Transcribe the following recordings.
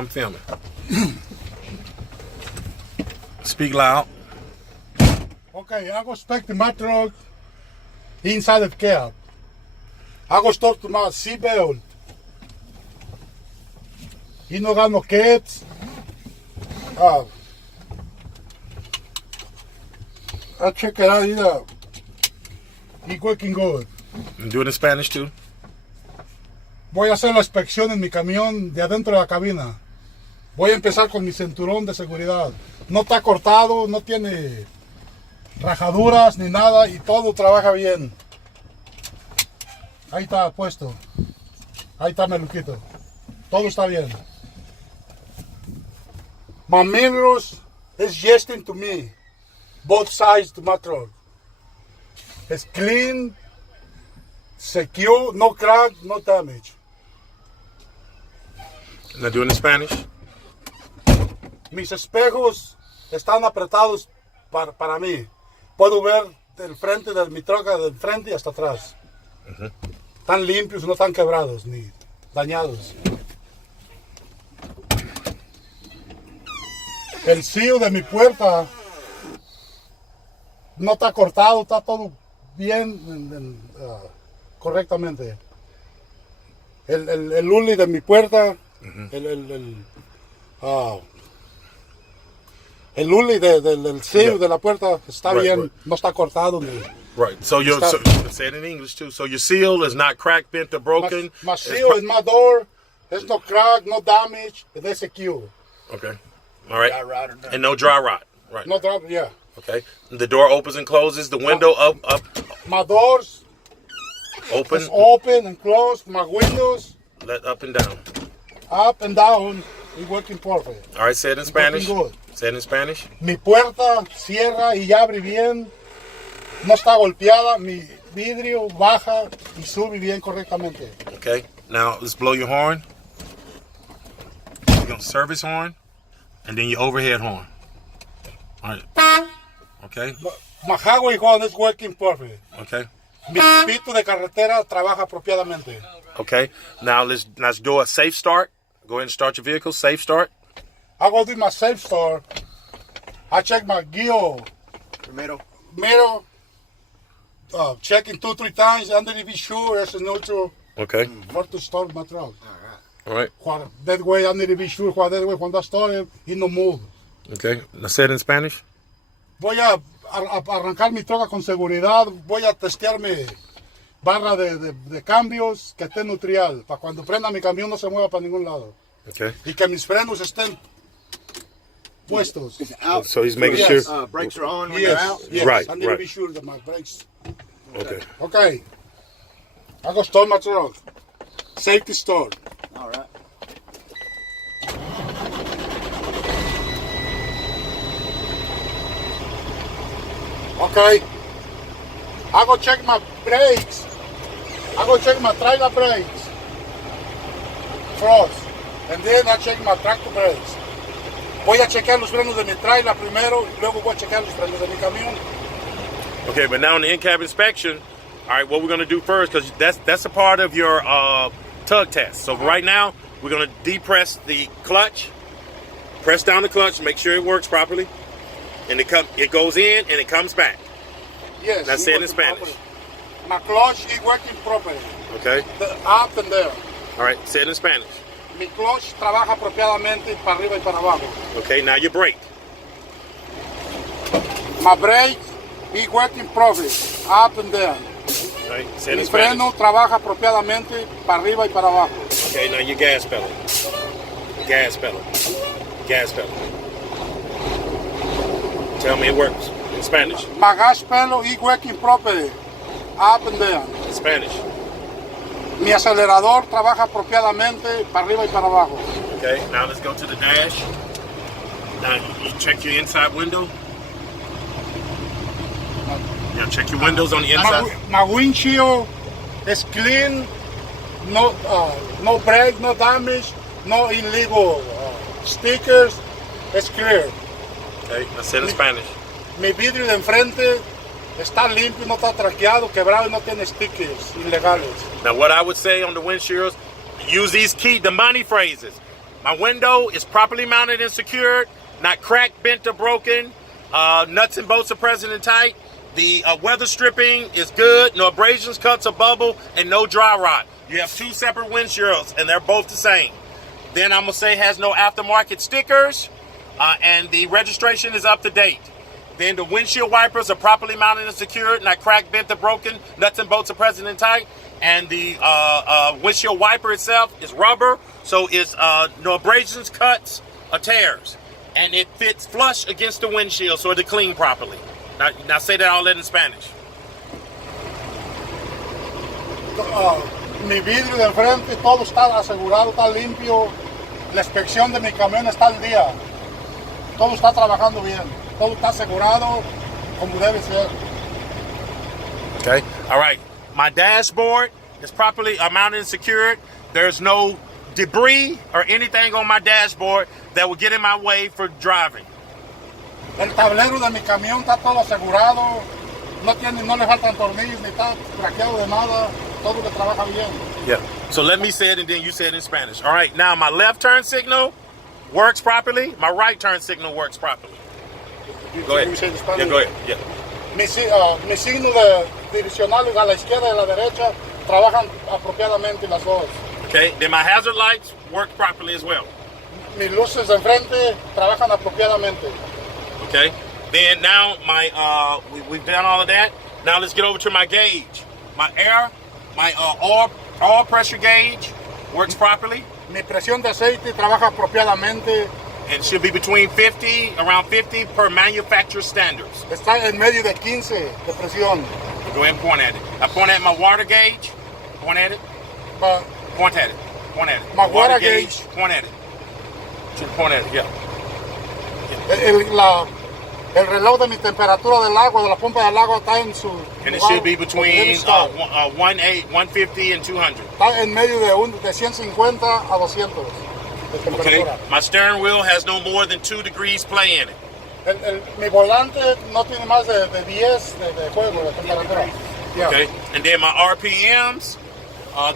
I'm filming. Speak loud. Okay, I go inspect my truck inside the cab. I go start to my seatbelt. He no got no kids. I check it out. He working good. And do it in Spanish too. Voy a hacer la inspección en mi camión de adentro de la cabina. Voy a empezar con mi cinturón de seguridad. No está cortado, no tiene rajaduras ni nada y todo trabaja bien. Ahí está puesto. Ahí está Meluquito. Todo está bien. My mirrors is gesting to me. Both sides to my truck. It's clean, secure, no crack, no damage. Now do it in Spanish. Mis espejos están apretados para mí. Puedo ver del frente de mi troca, del frente y hasta atrás. Están limpios, no están quebrados ni dañados. El seal de mi puerta no está cortado, está todo bien, correctamente. El uli de mi puerta, el uli del seal de la puerta está bien, right. no está cortado ni. Right. So say it in English too. So your seal is not cracked, bent, or broken. My seal is my door. There's no crack, no damage. It's secure. Okay. All right. Dry rot or nothing. And no dry rot. Right. No damage. Yeah. Okay. The door opens and closes. The window up. My doors Open. is open and closed. My windows Let up and down. up and down. It's working perfect. All right. Say it in It's Spanish. working good. Say it in Spanish. Mi puerta cierra y abre bien. No está golpeada. Mi vidrio baja y sube bien correctamente. Okay. Now let's blow your horn. You're gonna service horn, and then your overhead horn. All right. Okay. My highway horn is working perfect. Okay. Mi pito de carretera trabaja apropiadamente. Okay. Now let's do a safe start. Go ahead and start your vehicle. Safe start. I go do my safe start. I check my gear Primero. mirror. Checking 2-3 times under to be sure it's neutral Okay. for to start my truck. All right. That way I need to be sure that way when I start it no move. Okay. Now say it in Spanish. Voy a arrancar mi troca con seguridad. Voy a testearme barra de cambios que esté neutral. Para cuando prenda mi camión no se mueva para ningún lado. Okay. Y que mis frenos estén puestos. It's out. So he's making Yes. sure. Brakes are on when they're out. Yes. Right, I need to right. be sure that my brakes. Okay. Okay. I go start my truck. Safety start. All right. Okay. I go check my brakes. I go check my trailer brakes. First. And then I check my tractor brakes. Voy a chequear los frenos de mi trailer primero y luego voy a chequear los frenos de mi camión. Okay. But now in the in-cab inspection, all right, what we're gonna do first, because that's a part of your tug test. So right now, we're gonna depress the clutch, press down the clutch, make sure it works properly, and it goes in and it comes back. Yes. Now it say it in working Spanish. properly. My clutch is working properly. Okay. The up and down. All right. Say it in Spanish. Mi clutch trabaja apropiadamente para arriba y para abajo. Okay. Now your brake. My brake is working properly. Up and down. All right. Say it Mi in Spanish. freno trabaja apropiadamente para arriba y para abajo. Okay. Now your gas pedal. Gas pedal. Gas pedal. Tell me it works in Spanish. My gas pedal is working properly. Up and down. Spanish. Mi acelerador trabaja apropiadamente para arriba y para abajo. Okay, now let's go to the dash. Now you check your inside window. Now check your windows on the inside. My windshield is clean. No break, no damage, no illegal stickers. It's clear. Okay, now say it in Spanish. Mi vidrio de enfrente está limpio, no está traqueado, quebrado y no tiene stickers ilegales. Now what I would say on the windshields, use the money phrases. My window is properly mounted and secured, not cracked, bent, or broken. Nuts and bolts are present and tight. The weather stripping is good. No abrasions, cuts, or bubble, and no dry rot. You have two separate windshields, and they're both the same. Then I'm going to say it has no aftermarket stickers, and the registration is up to date. Then the windshield wipers are properly mounted and secured, not cracked, bent, or broken. Nuts and bolts are present and tight. And the windshield wiper itself is rubber, so it's no abrasions, cuts, or tears. And it fits flush against the windshield, so it'll clean properly. Now say that all that in Spanish. Mi vidrio de enfrente, todo está asegurado, está limpio. La inspección de mi camión está al día. Todo está trabajando bien. Todo está asegurado como debe ser. Okay. All right. My dashboard is properly mounted and secured. There's no debris or anything on my dashboard that will get in my way for driving. El tablero de mi camión está todo asegurado. No le faltan tornillos ni está craqueado de nada. Todo le trabaja bien. Yeah. So let me say it and then you say it in Spanish. All right. Now my left turn signal works properly. My right turn signal works properly. Go ahead. Yeah, go ahead. Yeah. Mis signos direccionales a la izquierda y a la derecha trabajan apropiadamente las dos. Okay. Then my hazard lights work properly as well. Mis luces de enfrente trabajan apropiadamente. Okay. Then now we've done all of that. Now let's get over to my gauge. My oil pressure gauge works properly. Mi presión de aceite trabaja apropiadamente. And should be between around 50 per manufacturer standards. Está en medio de 15 de presión. Go ahead and point at it. I point at my water gauge. Point at it. Point at it. Point at it. My water gauge. Point at it. Should point at it. Yeah. El reloj de mi temperatura del agua, de la pompa del agua, está en su And it lugar should be between donde 150 and 200. está en medio de 150 a 200 de Okay. temperatura. My steering wheel has no more than 2 degrees play in it. Mi volante no tiene más de 10 de juego de temperatura. Yeah. Okay. And then my RPMs,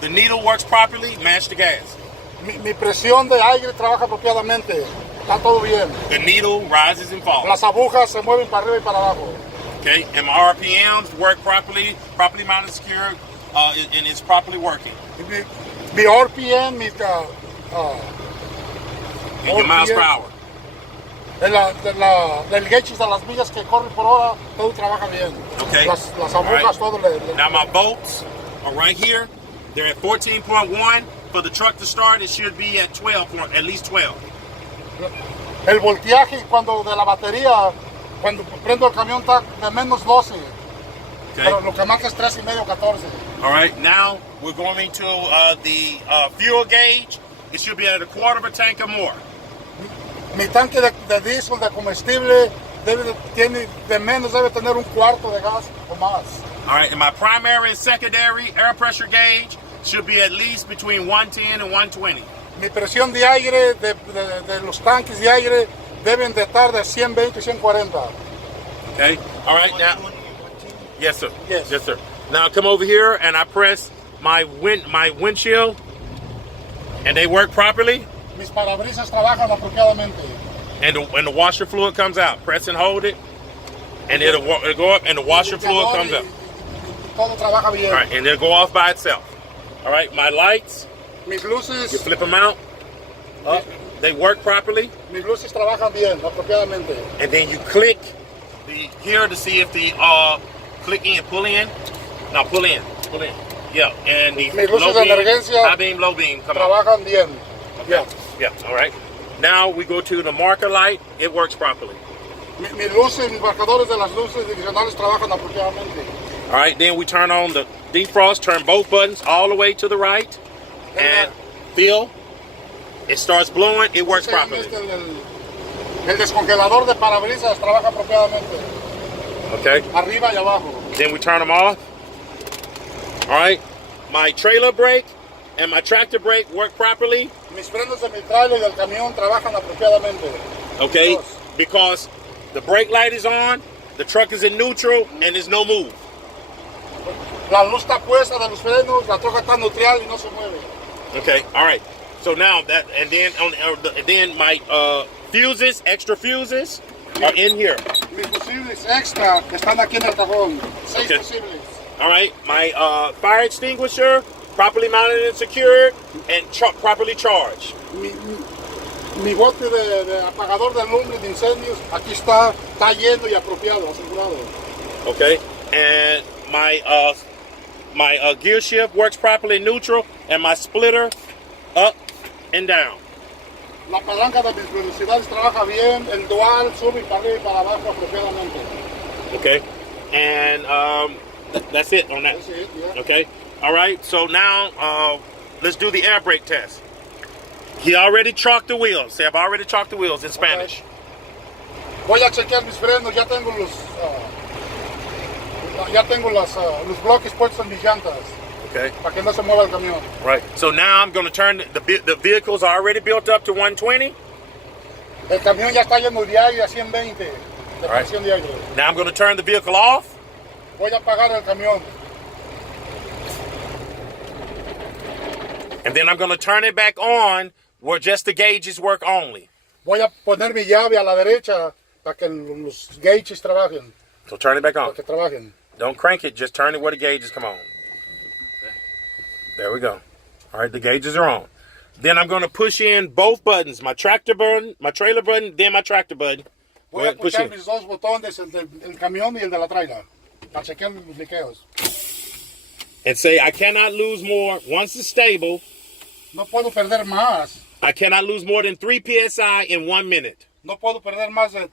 the needle works properly, match the gas. Mi presión de aire trabaja apropiadamente. Está todo bien. The needle rises and falls. Las agujas se mueven para arriba y para abajo. Okay. And my RPMs work properly mounted, secured, and it's properly working. Mi RPM, And your miles per hour. del gauge de las millas que corre por hora, todo trabaja bien. Okay. Las agujas, All right. todo Now my volts are right here. They're at 14.1. For the truck to start, it should be at 12, or at least 12. El voltaje cuando de la batería, cuando prendo el camión está de menos 12. Okay. Pero lo que marca es 3.5, 14. All right. Now we're going to the fuel gauge. It should be at a quarter of a tank or more. Mi tanque de diésel, de combustible, tiene de menos, debe tener un cuarto de gas o más. All right. And my primary and secondary air pressure gauge should be at least between 110 and 120. Mi presión de aire, de los tanques de aire, deben de estar de 120 y 140. Okay. All right. Now. Yes, sir. Yes. Yes, sir. Now I come over here and I press my windshield, and they work properly. Mis parabrisas trabajan apropiadamente. And the washer fluid comes out. Press and hold it, and it'll go up, and the washer fluid comes up. Todo trabaja bien. All right, and it'll go off by itself. All right, my lights, Mis luces, you flip them out, up, they work properly, mis luces trabajan bien, apropiadamente. and then you click here to see if the click in, pull in. Now pull in. Yeah, and the Mis luces low de beam, emergencia high beam, low beam come out. Trabajan bien. Yeah. Yeah, all right. Now we go to the marker light. It works properly. Mis luces, mis marcadores de las luces direccionales trabajan apropiadamente. All right, then we turn on the defrost, turn both buttons all the way to the right, and feel it starts blowing. It works properly. El descongelador de parabrisas trabaja apropiadamente. Okay. Arriba y abajo. Then we turn them off. All right. My trailer brake and my tractor brake work properly. Mis frenos de mi trailer y del camión trabajan apropiadamente. Okay. Dos. Because the brake light is on, the truck is in neutral, and there's no move. La luz está puesta de los frenos, la troca está neutral y no se mueve. Okay. All right. So now that, and then my fuses, extra fuses, are in here. Mis fusibles extra están aquí en el cajón. 6 Okay. fusibles. All right, my fire extinguisher, properly mounted and secured, and properly charged. Mi bote de apagador de lumbre de incendios, aquí está lleno y apropiado, asegurado. Okay, and my gear shift works properly neutral, and my splitter up and down. La palanca de mis velocidades trabaja bien, el dual sube y para arriba y para abajo apropiadamente. Okay, and that's it on that. That's it, yeah. Okay, all right. So now let's do the air brake test. He already chalked the wheels. Say, I've already chalked the wheels in Spanish. Voy a chequear mis frenos, ya tengo los bloques puestos en mis llantas Okay. para que no se mueva el camión. Right. So now I'm going to turn the vehicles are already built up to 120. El camión ya está lleno de aire a 120 de Right. presión de aire. Now I'm going to turn the vehicle off. Voy a apagar el camión. And then I'm going to turn it back on where just the gauges work only. Voy a poner mi llave a la derecha para que los gauges trabajen. So turn it back on. Para que trabajen. Don't crank it. Just turn it where the gauges come on. There we go. All right, the gauges are on. Then I'm going to push in both buttons. My tractor button, my trailer button, then my tractor button. Go Voy a ahead, push puchar in. mis dos botones, el del camión y el de la traila, para chequear los liqueos. And say, I cannot lose more. Once it's stable, No puedo perder más. I cannot lose more than 3 PSI in 1 minute. No puedo perder más de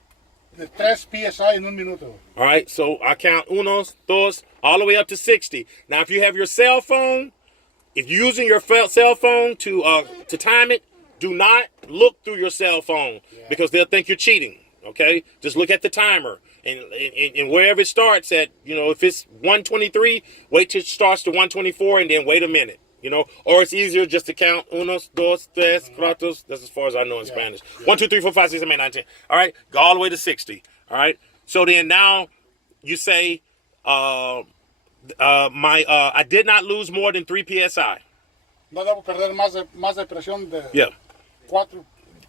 3 PSI en un minuto. All right, so I count unos, dos, all the way up to 60. Now, if you have your cell phone, if you're using your cell phone to time it, do not look through your cell phone because they'll think you're cheating. Okay, just look at the timer and wherever it starts at. You know, if it's 123, wait till it starts to 124 and then wait a minute. You know, or it's easier just to count unos, dos, tres, cuatro. That's as far as I know in Spanish. 1, 2, 3, 4, 5, 6, 7, 8, 9, 10. All right, go all the way to 60. All right. So then now you say, I did not lose more than 3 PSI. No debo perder más de presión de Yeah. 4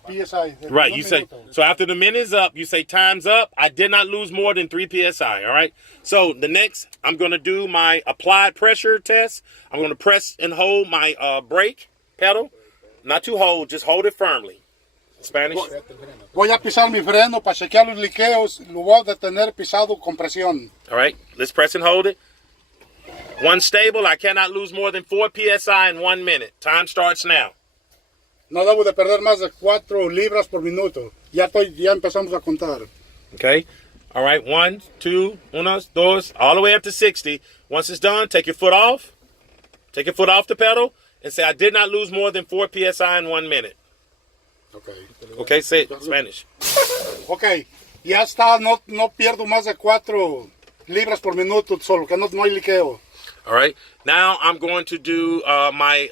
PSI. De Right. un You say, minuto. so after the minute is up, you say time's up. I did not lose more than 3 PSI. All right. So the next, I'm going to do my applied pressure test. I'm going to press and hold my brake pedal. Not to hold, just hold it firmly. Spanish. Voy a pisar mi freno para chequear los liqueos. Lo voy a detener pisado con presión. All right. Let's press and hold it. One stable. I cannot lose more than 4 PSI in 1 minute. Time starts now. No debo de perder más de 4 libras por minuto. Ya empezamos a contar. Okay. All right. 1, 2, unos, dos, all the way up to 60. Once it's done, take your foot off. Take your foot off the pedal and say, I did not lose more than 4 PSI in 1 minute. Okay. Okay, say it in Spanish. Ok, ya está, no pierdo más de 4 libras por minuto, solo que no hay liqueo. All right. Now I'm going to do my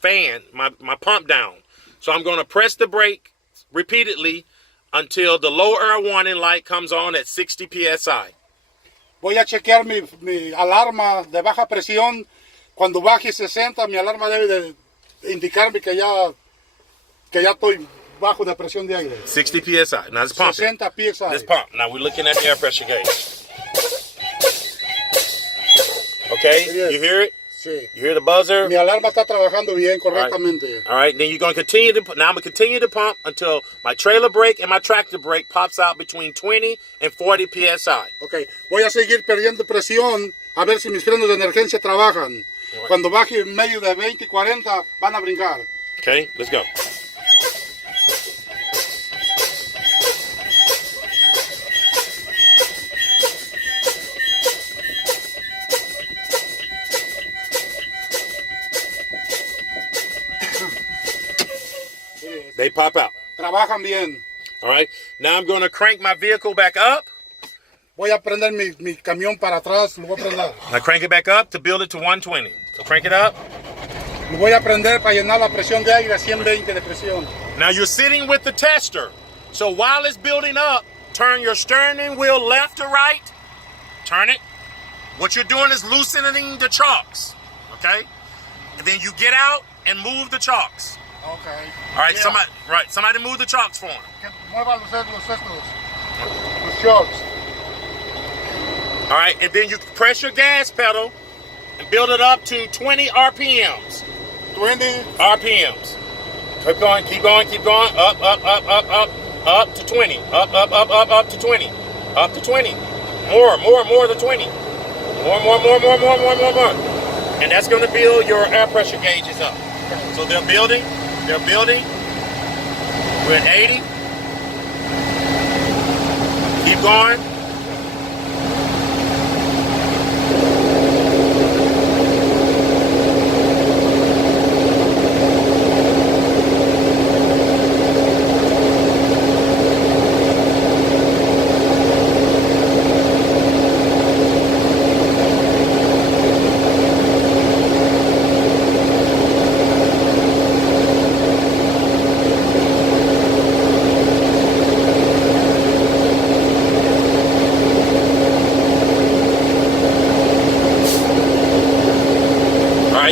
fan, my pump down. So I'm going to press the brake repeatedly until the low air warning light comes on at 60 PSI. Voy a chequear mi alarma de baja presión. Cuando baje 60, mi alarma debe de indicarme que ya estoy bajo de presión de aire. 60 PSI. Now let's pump it. 60 PSI. Let's pump. Now we're looking at the air pressure gauge. Okay, Yes. you hear it? Sí. You hear the buzzer? Mi alarma está trabajando bien, correctamente. All right, then you're going to continue to now I'm going to continue to pump until my trailer brake and my tractor brake pops out between 20 and 40 PSI. Ok, voy a seguir perdiendo presión a ver si mis frenos de emergencia trabajan. Cuando baje en medio de 20 y 40, van a brincar. Okay, let's go. They pop out. Trabajan bien. All right, now I'm going to crank my vehicle back up. Voy a prender mi camión para atrás, lo voy a prender. I crank it back up to build it to 120. So crank it up. Lo voy a prender para llenar la presión de aire a 120 de presión. Now you're sitting with the tester. So while it's building up, turn your steering wheel left to right. Turn it. What you're doing is loosening the chocks. Okay? And then you get out and move the chocks. Okay. All right, Yeah. somebody move the chocks for him. Que mueva los estos. Los shocks. All right, and then you press your gas pedal and build it up to 20 RPMs. 20. RPMs. Keep going, keep going, keep going. Up to 20. Up to 20. Up to 20. More than 20. More. And that's going to build your air pressure gauges up. So they're building. We're at 80. Keep going.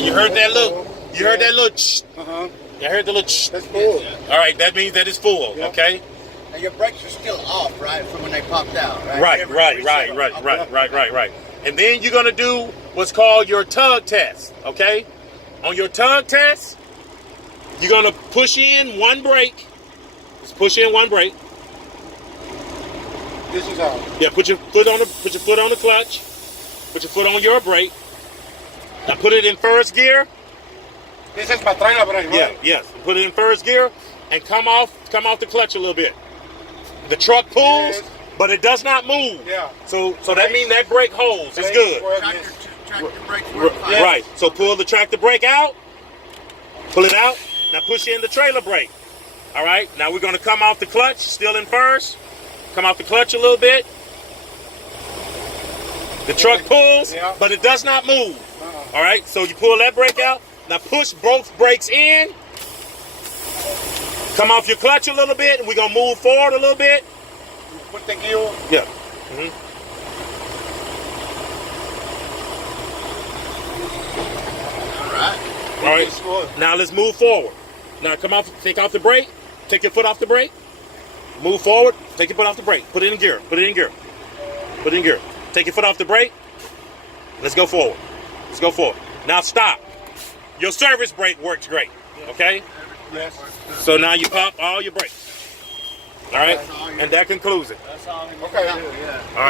You heard that little. You heard that little. You heard the little. That's cool. All right, that means that it's full. Yeah. Okay. And your brakes are still off, right, from when they popped out, right? Right. And then you're gonna do what's called your tug test. Okay. On your tug test, you're gonna push in one brake. Just push in one brake. This is how. Yeah. Put your foot on the clutch. Put your foot on your brake. Now put it in first gear. This is para traer la brake, right? Yes. Put it in first gear and come off the clutch a little bit. The truck pulls, Yes. but it does not move. Yeah. So that means that brake holds. It's good. Tractor brakes work fine. Right. So pull the tractor brake out. Pull it out. Now push in the trailer brake. All right. Now we're going to come off the clutch, still in first. Come off the clutch a little bit. The truck pulls, Yeah. but it does not move. All right. So you pull that brake out. Now push both brakes in. Come off your clutch a little bit, and we're gonna move forward a little bit. Put the gear. Yeah. All right. It's good. Now let's move forward. Now come off. Take off the brake. Take your foot off the brake. Move forward. Take your foot off the brake. Put it in gear. Put it in gear. Put it in gear. Take your foot off the brake. Let's go forward. Let's go forward. Now stop. Your service brake works great. Okay. Yes. So now you pop all your brakes. All right. And that concludes it. That's all. Okay. Yeah.